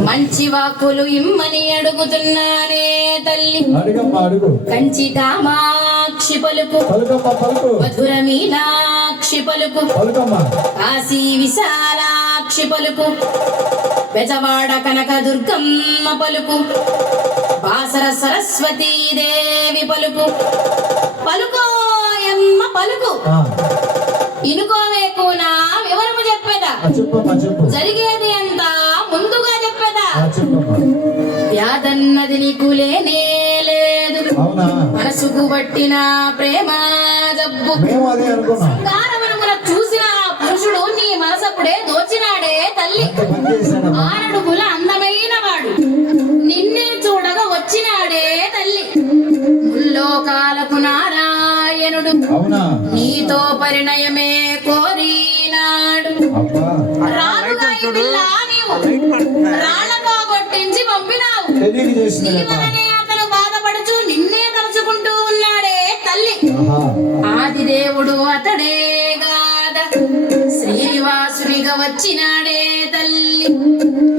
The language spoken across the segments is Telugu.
మంచి వాక్కులు ఇమ్మని అడుగుతున్నానే తల్లి. కంచి కామాక్షి పలుకు. మధుర మీనాక్షి పలుకు. కాశీ విశాలాక్షి పలుకు. బెజవాడ కనక దుర్గమ్మ పలుకు. బాసర సరస్వతీ దేవి పలుకు. పలుకోయమ్మ పలుకు. ఆ, ఇనుకోవేకునా వివరము చెప్పేదా? జరిగేది అంతా ముందుగా వ్యాధన్నది నీకు లేనే లేదు. మనసుకు పట్టిన ప్రేమ జబ్బు. చూసిన పురుషుడు నీ మనసప్పుడే దోచినాడే తల్లి. ఆరడుగుల అందమైన వాడు. నిన్నే చూడగా వచ్చినాడే తల్లి. ముల్లోకాలకు నారాయణుడు. నీతో పరిణయమే కోరినాడు. వలనే అతను బాధపడుచు నిన్నే తలుచుకుంటూ ఉన్నాడే తల్లి. ఆహా. ఆదిదేవుడు అతడే గాద శ్రీనివాసునిగా వచ్చినాడే తల్లి.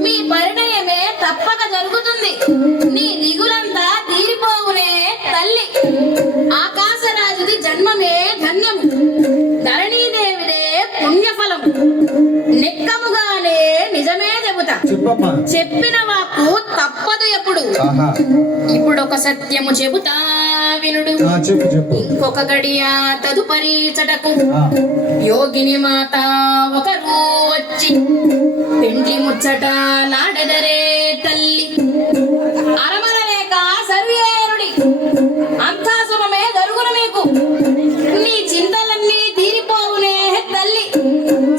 మీ పరిణయమే తప్పక జరుగుతుంది. నీ దిగులంతా తీరిపోవునే తల్లి. ఆకాశరాజుది జన్మమే ధన్యము. ధరణీదేవిదే పుణ్యఫలం నిక్కముగానే నిజమే చెబుతా. చెప్పిన వాక్కు ఇప్పుడు ఒక సత్యము చెబుతా వినుడు. ఇంకొక గడియ తదుపరి చటకు. యోగిని మాత ఒకరు వచ్చి పెండ్లి ముచ్చట లాడదరే తల్లి. అరమరలేక సర్వేరుడి అంతా శుభమే జరుగును మీకు. నీ చింతలన్నీ తీరిపోవునే తల్లి.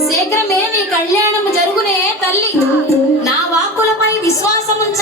శీఘ్రమే నీ కళ్యాణము జరుగునే తల్లి. నా వాక్కులపై విశ్వాసముంచ